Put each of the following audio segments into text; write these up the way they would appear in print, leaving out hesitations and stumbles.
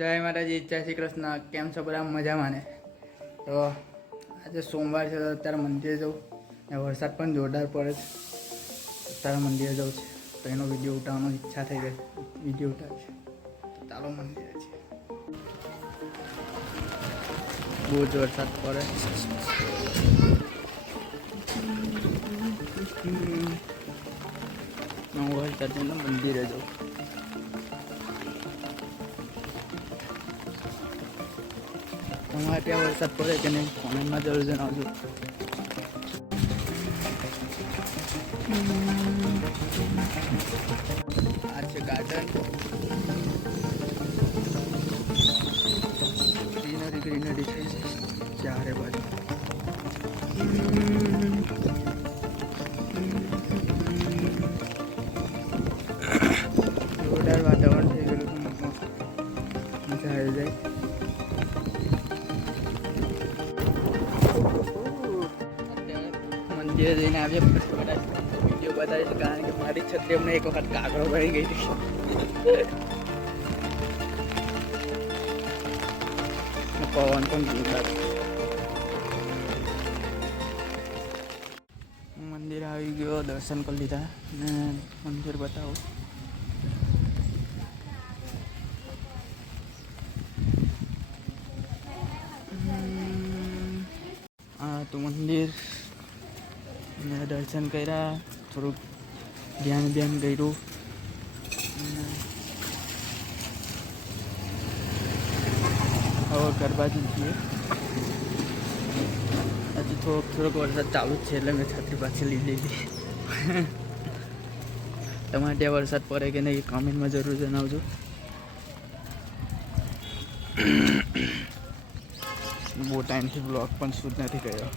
જય માતાજી, જય શ્રી કૃષ્ણ. કેમ છો બધા? મજામાં ને? તો આજે સોમવાર છે તો અત્યારે મંદિરે જવું ને વરસાદ પણ જોરદાર પડે છે. અત્યારે મંદિરે જવું છે તો એનો વિડીયો ઉતારવાની ઈચ્છા થઈ ગઈ. વિડીયો ઉતાર છે ચાલો મંદિરે છે. બહુ જ વરસાદ પડે. વરસાદ મંદિરે જવું. તમારે ત્યાં વરસાદ પડે કે નહીં? કોમેન્ટમાં જરૂર જણાવજો. આ છે ગાર્ડન. ગ્રીનરી છે ચારે બાજુ. જોરદાર વાતાવરણ થઈ ગયેલું છે. મજા આવી જાય. મંદિરે જઈને આવીએ પછી કદાચ વિડીયો બતાવીશ, કારણ કે મારી છત્રી અમને એક વખત કાગળો ભરી ગઈ હતી. પવન પણ જોરદાર. મંદિર આવી ગયો, દર્શન કરી લીધા ને મંદિર બતાવો. હા તો મંદિર મેં દર્શન કર્યા, થોડુંક ધ્યાન કર્યું. હવે ઘર બાજુ જઈએ. હજી થોડોક વરસાદ ચાલુ જ છે એટલે મેં છત્રી પાછી લીધી. તમારે ત્યાં વરસાદ પડે કે નહીં કોમેન્ટમાં જરૂર જણાવજો. બહુ ટાઈમથી બ્લોગ પણ શૂટ નથી કર્યો.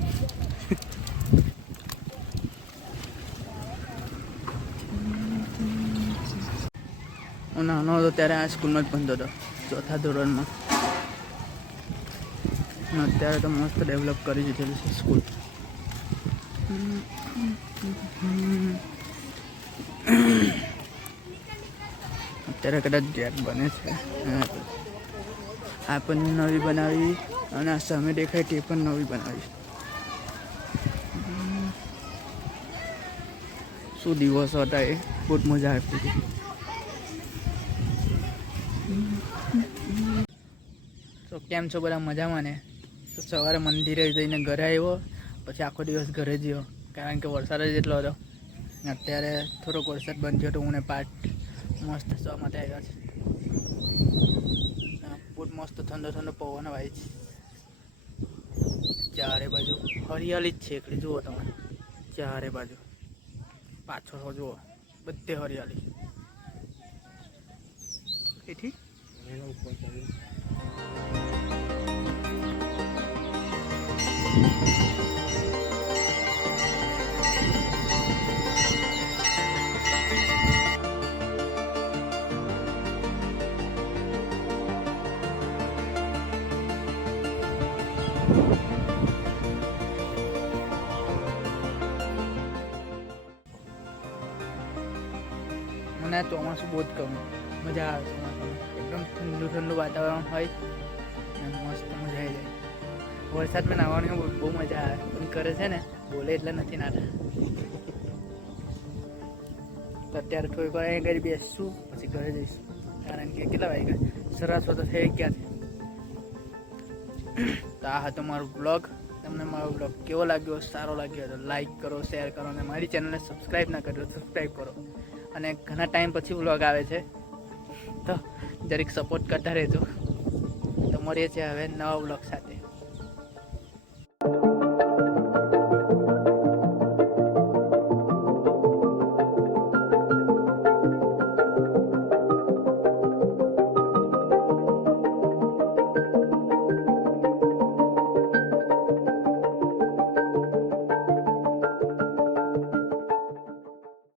હું નાનો હતો ત્યારે આ સ્કૂલમાં જ ભણતો હતો, ચોથા ધોરણમાં. અત્યારે તો મસ્ત ડેવલપ કરી દીધેલું છે સ્કૂલ. અત્યારે કદાચ ગેટ બને છે. આ પણ નવી બનાવી અને આ સામે દેખાય તે પણ નવી બનાવી. શું દિવસો હતા એ, બહુ જ મજા આવતી હતી. તો કેમ છો બધા? મજામાં ને? તો સવારે મંદિરે જઈને ઘરે આવ્યો, પછી આખો દિવસ ઘરે જ ગયો કારણ કે વરસાદ જ એટલો હતો. અત્યારે થોડોક વરસાદ બંધ થયો તો હું પાઠ મસ્ત શો માટે આવ્યા છે. બહુ મસ્ત ઠંડો પવન વાય છે. ચારે બાજુ હરિયાળી જ છે એકલી. જુઓ તમે, ચારે બાજુ પાછળ જુઓ, બધે હરિયાળી. એથી મને ચોમાસું બહુ જ ગમે. મજા આવે ચોમાસામાં. એકદમ ઠંડુ વાતાવરણ હોય અને મસ્ત મજા આવી જાય. વરસાદમાં નાહવાની બહુ મજા આવે, પણ કરે છે ને બોલે એટલે નથી નાતા. તો અત્યારે થોડીક વાર અહીં ઘરે બેસશું, પછી ઘરે જઈશું, કારણ કે કેટલા વાગ્યા? 7:30 તો થઈ ગયા છે. તો આ હતો મારો બ્લોગ. તમને મારો બ્લોગ કેવો લાગ્યો? સારો લાગ્યો તો લાઈક કરો, શેર કરો અને મારી ચેનલને સબસ્ક્રાઈબ ના કરો તો સબસ્ક્રાઈબ કરો. અને ઘણા ટાઈમ પછી વ્લોગ આવે છે તો જરીક સપોર્ટ કરતા રહેજો. તો મળીએ છીએ હવે નવા વ્લોગ સાથે.